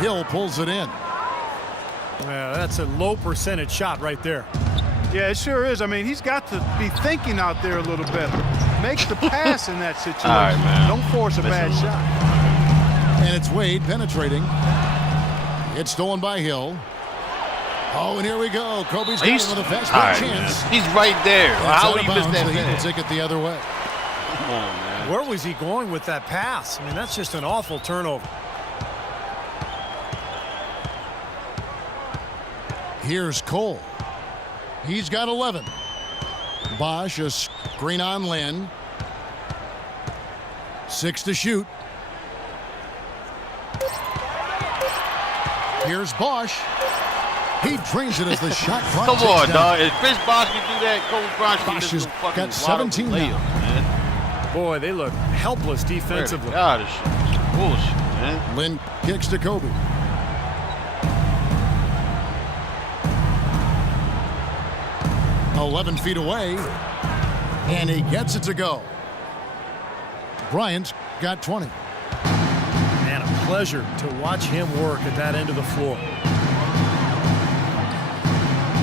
Hill pulls it in. Yeah, that's a low percentage shot right there. Yeah, it sure is. I mean, he's got to be thinking out there a little better. Make the pass in that situation. All right, man. Don't force a bad shot. And it's Wade penetrating. It's stolen by Hill. Oh, and here we go. Kobe's got it with a fast break chance. He's right there. How would he miss that? He will take it the other way. Come on, man. Where was he going with that pass? I mean, that's just an awful turnover. Here's Cole. He's got 11. Bosch, a screen on Lynn. 6 to shoot. Here's Bosch. He drains it as the shot clock Come on, down. dog. If Chris Bosch can do that, Kobe Bryant Bosch has fucking got 17 layup, now. man. Boy, they look helpless defensively. God, this shit is bullshit, man. Lynn kicks to Kobe. "11 feet away, and he gets it to go." Bryant's got 20. Man, a pleasure to watch him work at that end of the floor.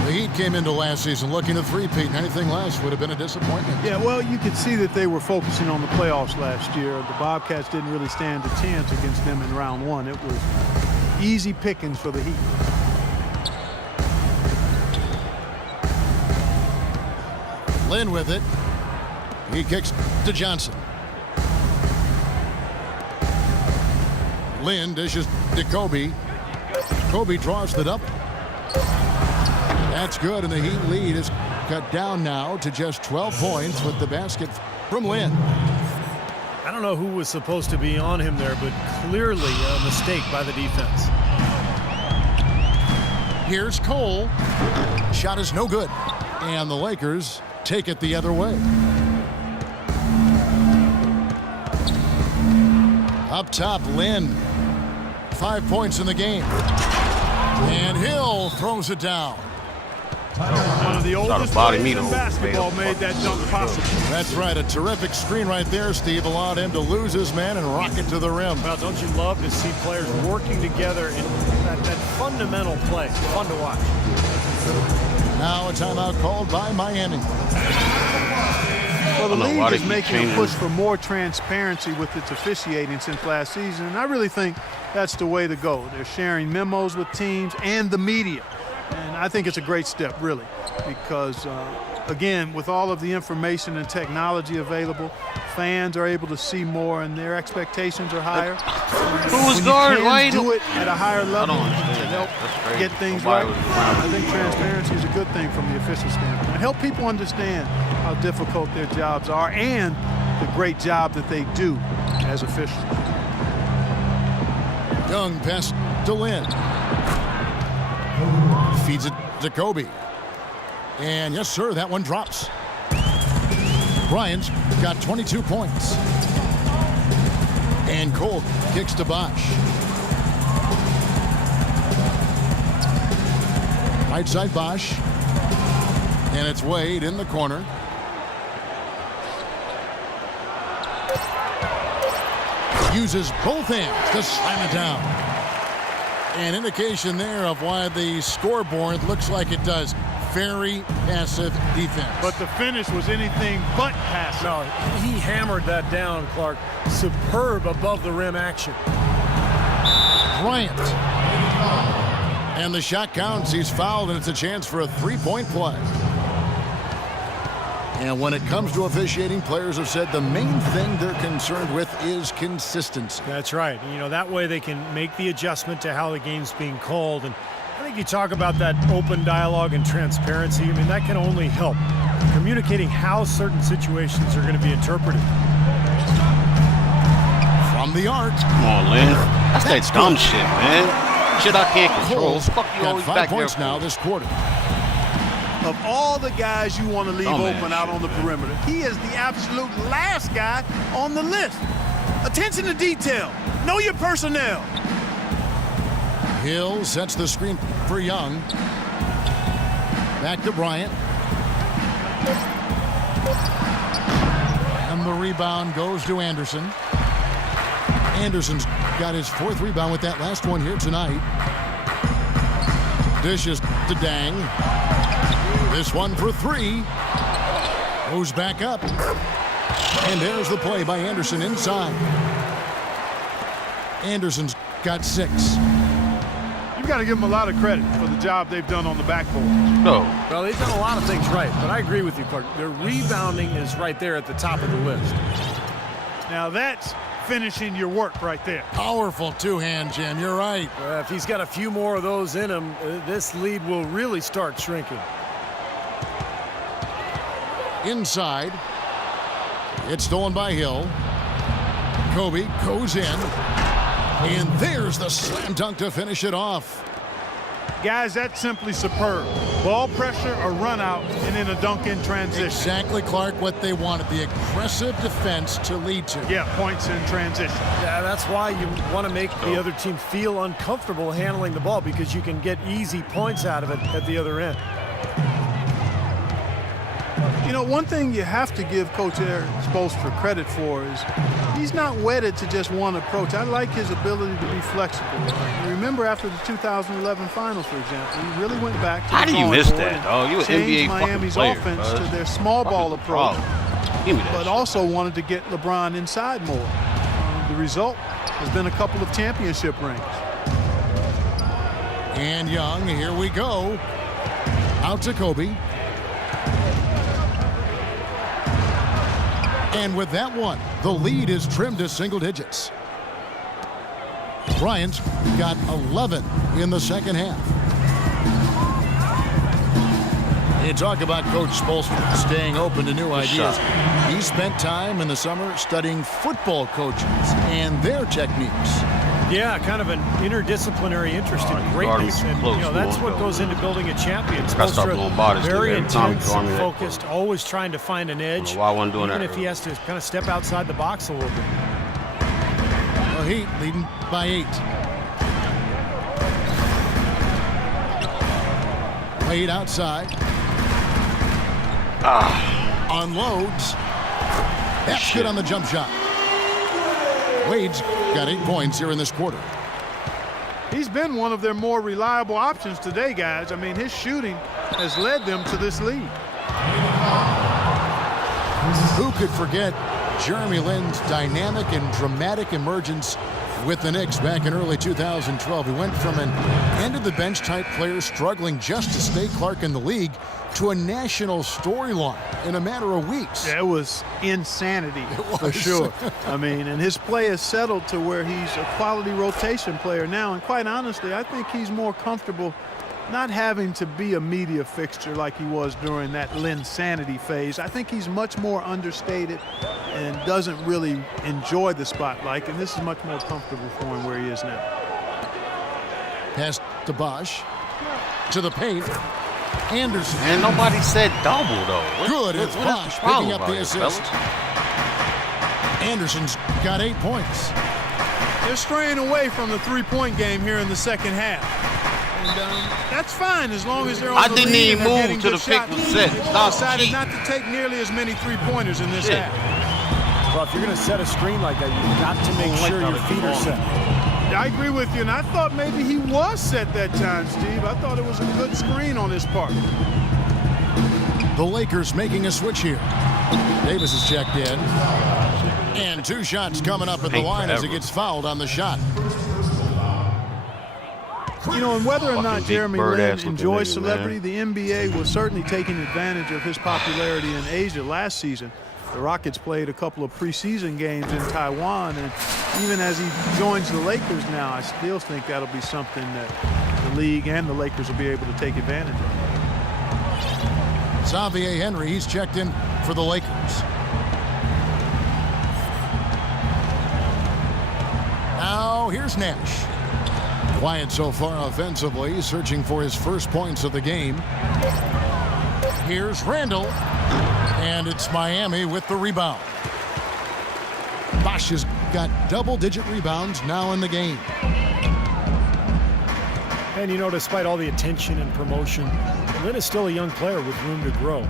The Heat came into last season looking to three-peat, and anything less would have been a disappointment. Yeah, well, you could see that they were focusing on the playoffs last year. The Bobcats didn't really stand a chance against them in round one. It was easy pickings for the Heat. Lynn with it. He kicks to Johnson. Lynn dishes to Kobe. Kobe draws the double. That's good, and the Heat lead is cut down now to just 12 points with the basket from Lynn. I don't know who was supposed to be on him there, but clearly a mistake by the defense. Here's Cole. Shot is no good, and the Lakers take it the other way. Up top, Lynn. 5 points in the game. And Hill throws it down. One of the oldest players in basketball made that dunk possible. That's right. A terrific screen right there, Steve. Allowed him to lose his man and rock it to the rim. Well, don't you love to see players working together in that fundamental play? Fun to watch. Now a timeout called by Miami. Well, the league is making a push for more transparency with its officiating since last season, and I really think that's the way to go. They're sharing memos with teams and the media, and I think it's a great step, really, because, again, with all of the information and technology available, fans are able to see more, and their expectations are higher. Who's guard? Why you do it at a higher level to understand. help get things right? I think transparency is a good thing from the official standpoint. And help people understand how difficult their jobs are and the great job that they do as officials. Young pass to Lynn. Feeds it to Kobe. And yes, sir, that one drops. Bryant's got 22 points. And Cole kicks to Bosch. Right side Bosch. And it's Wade in the corner. Uses both hands to slam it down. An indication there of why the scoreboard looks like it does. Very passive defense. But the finish was anything but passive. No, he hammered that down, Clark. Superb above the rim action. Bryant. And the shot counts. He's fouled, and it's a chance for a three-point play. And when it comes to officiating, players have said the main thing they're concerned with is consistency. That's right. You know, that way they can make the adjustment to how the game's being called. And I think you talk about that open dialogue and transparency. I mean, that can only help. Communicating how certain situations are going to be interpreted. From the arc. Come on, Lynn. That's that dumb shit, man. Shit I can't control. Cole's Fuck you got always 5 back points there. now this quarter. Of all the guys you want to leave Dumbass open out on the perimeter, he is the absolute last guy on the list. Attention to detail. Know your personnel. Hill sets the screen for Young. Back to Bryant. And the rebound goes to Anderson. Anderson's got his 4th rebound with that last one here tonight. Dishes to Dang. This one for 3. Goes back up. And there's the play by Anderson inside. Anderson's got 6. You've got to give them a lot of credit for the job they've done on the backboard. No. Well, they've done a lot of things right, but I agree with you, Clark. Their rebounding is right there at the top of the list. Now that's finishing your work right there. Powerful two-hand jam. You're right. If he's got a few more of those in him, this lead will really start shrinking. Inside. It's stolen by Hill. Kobe goes in. And there's the slam dunk to finish it off. Guys, that's simply superb. Ball pressure, a run out, and then a dunk in transition. Exactly, Clark, what they wanted. The aggressive defense to lead to. Yeah, points in transition. Yeah, that's why you want to make the other team feel uncomfortable handling the ball, because you can get easy points out of it at the other end. You know, one thing you have to give Coach Eric Spoelstra credit for is he's not wedded to just one approach. I like his ability to be flexible. You remember after the 2011 finals, for example, he really went back to How the do you drawing miss board that, and dog? You an changed NBA Miami's fucking player, offense bud. to their small ball Fucking approach, problem. Give me that but shit. also wanted to get LeBron inside more. The result has been a couple of championship rings. And Young, here we go. Out to Kobe. And with that one, the lead is trimmed to single digits. Bryant's got 11 in the second half. You talk about Coach Spoelstra staying open to new ideas. He spent time in the summer studying football coaches and their techniques. Yeah, kind of an interdisciplinary interest in you greatness. guard me And, close, that's Lord, what though. goes into building a champion. Gotta start blowing bodies Very every time you intense guard me and that focused, close. always trying to find an edge. Why I wasn't doing even that if he has to kind of step outside the box a little bit. Well, Heat leading by 8. Wade outside. Unloads. That's good on the jump shot. Wade's got 8 points here in this quarter. He's been one of their more reliable options today, guys. I mean, his shooting has led them to this lead. Who could forget Jeremy Lin's dynamic and dramatic emergence with the Knicks back in early 2012? He went from an end-of-the-bench type player struggling just to stay Clark in the league to a national storyline in a matter of weeks. Yeah, it was insanity for sure. I mean, and his play has settled to where he's a quality rotation player now. And quite honestly, I think he's more comfortable not having to be a media fixture like he was during that Linsanity phase. I think he's much more understated and doesn't really enjoy the spotlight. And this is much more comfortable for him where he is now. Pass to Bosch. To the paint. Anderson. And nobody said double, though. Good. It's what is Bosch the problem picking up about the this, assist. fellas? Anderson's got 8 points. They're straying away from the three-point game here in the second half. And that's fine as long as they're on I the didn't lead even and they're move getting till good the pick shots. was set. They've Stop decided cheating. not to take nearly as many three-pointers in this Shit. half. Well, if you're going to set a screen like that, you've got to make sure your feet are set. I agree with you, and I thought maybe he was set that time, Steve. I thought it was a good screen on his part. The Lakers making a switch here. Davis is checked in. And 2 shots coming up at the line as he gets fouled on the shot. You know, and whether or not Fucking big Jeremy bird Lin ass looking enjoys nigga, celebrity, the NBA was certainly taking advantage of his popularity in Asia last season. The Rockets played a couple of preseason games in Taiwan, and even as he joins the Lakers now, I still think that'll be something that the league and the Lakers will be able to take advantage of. Xavier Henry, he's checked in for the Lakers. Now here's Nash. Quiet so far offensively, searching for his first points of the game. Here's Randall. And it's Miami with the rebound. Bosch has got double-digit rebounds now in the game. And, you know, despite all the attention and promotion, Lin is still a young player with room to grow.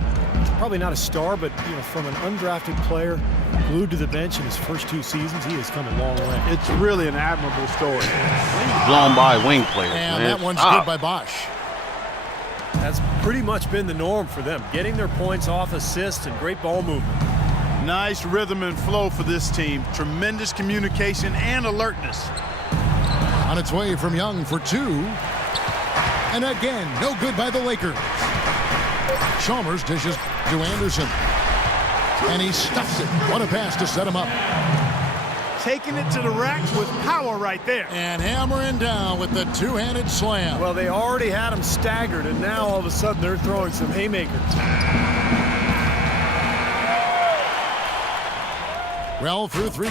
probably not a star, but from an undrafted player glued to the bench in his first 2 seasons, he has come a long way. It's really an admirable story. Blown by wing players, And man. that one's good by Bosch. That's pretty much been the norm for them, getting their points off assists and great ball movement. Nice rhythm and flow for this team. Tremendous communication and alertness. On its way from Young for 2. And again, no good by the Lakers. Chalmers dishes to Anderson. And he stuffs it. What a pass to set him up. Taking it to the racks with power right there. And hammering down with the two-handed slam. Well, they already had him staggered, and now all of a sudden they're throwing some haymakers. Well, through 3.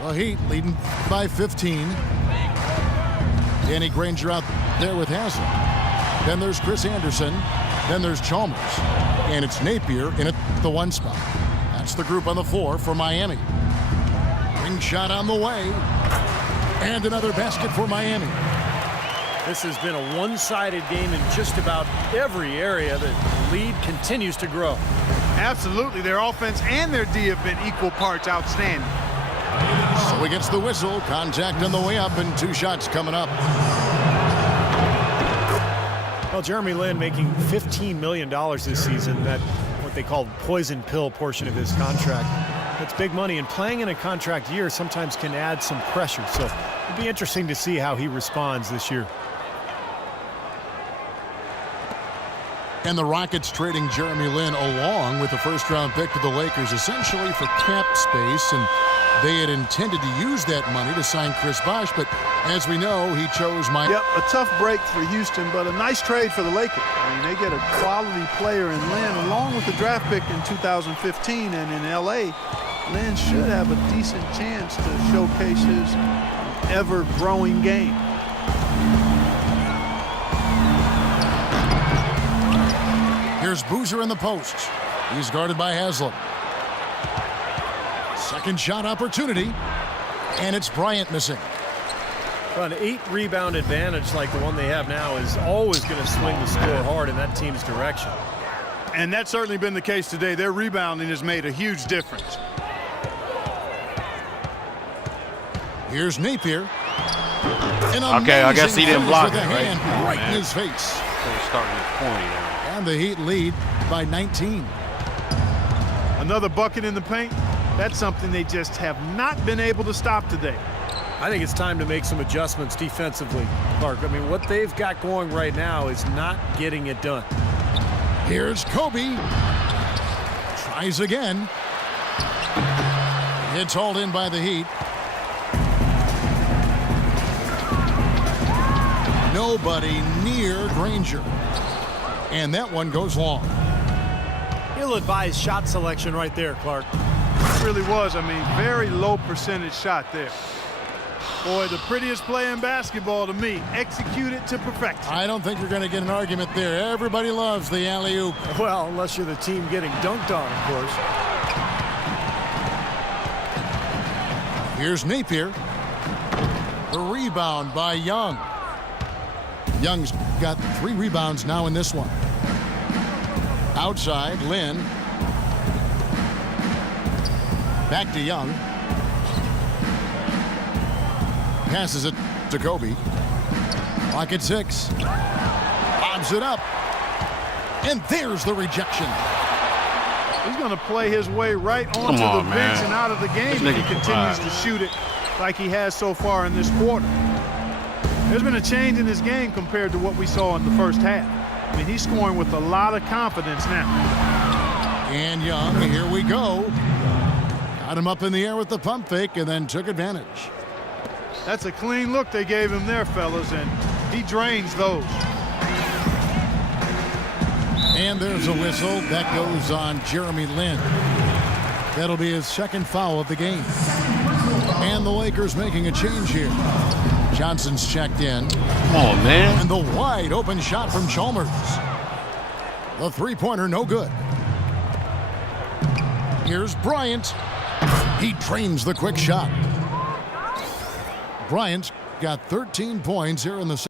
The Heat leading by 15. Danny Granger out there with Haslem. Then there's Chris Anderson. Then there's Chalmers. And it's Napier in at the 1 spot. That's the group on the floor for Miami. Ring shot on the way. And another basket for Miami. This has been a one-sided game in just about every area. The lead continues to grow. Absolutely. Their offense and their D have been equal parts outstanding. So he gets the whistle. Contact on the way up and 2 shots coming up. Well, Jeremy Lin making $15 million this season. That what they call poison pill portion of his contract. That's big money, and playing in a contract year sometimes can add some pressure. So it'll be interesting to see how he responds this year. And the Rockets trading Jeremy Lin along with the first-round pick to the Lakers essentially for cap space, and they had intended to use that money to sign Chris Bosh, but as we know, he chose Miami. Yep, a tough break for Houston, but a nice trade for the Lakers. I mean, they get a quality player in Lin along with the draft pick in 2015, and in L.A., Lin should have a decent chance to showcase his ever-growing game. Here's Boozer in the post. He's guarded by Haslem. Second shot opportunity, and it's Bryant missing. Well, an 8-rebound advantage like the one they have now is always going to swing the score hard in that team's direction. And that's certainly been the case today. Their rebounding has made a huge difference. Here's Napier. Okay, I guess he didn't block it, right? Right in his face. Starting at 20 there. And the Heat lead by 19. Another bucket in the paint. That's something they just have not been able to stop today. I think it's time to make some adjustments defensively, Clark. I mean, what they've got going right now is not getting it done. Here's Kobe. Tries again. It's hauled in by the Heat. Nobody near Granger. And that one goes long. Ill-advised shot selection right there, Clark. It really was. I mean, very low percentage shot there. Boy, the prettiest play in basketball to me. Executed to perfection. I don't think you're going to get an argument there. Everybody loves the alley-oop. Well, unless you're the team getting dunked on, of course. Here's Napier. The rebound by Young. Young's got 3 rebounds now in this one. Outside, Lin. Back to Young. Passes it to Kobe. Clock at 6. Bobs it up. And there's the rejection. He's going to play his way right onto the bench and out of the game if he continues to shoot it like he has so far in this quarter. There's been a change in his game compared to what we saw in the first half. I mean, he's scoring with a lot of confidence now. And Young, here we go. Got him up in the air with the pump fake and then took advantage. That's a clean look they gave him there, fellas, and he drains those. And there's a whistle. That goes on Jeremy Lin. That'll be his second foul of the game. And the Lakers making a change here. Johnson's checked in. Come on, man. And the wide open shot from Chalmers. The three-pointer no good. Here's Bryant. He drains the quick shot. Bryant got 13 points here in the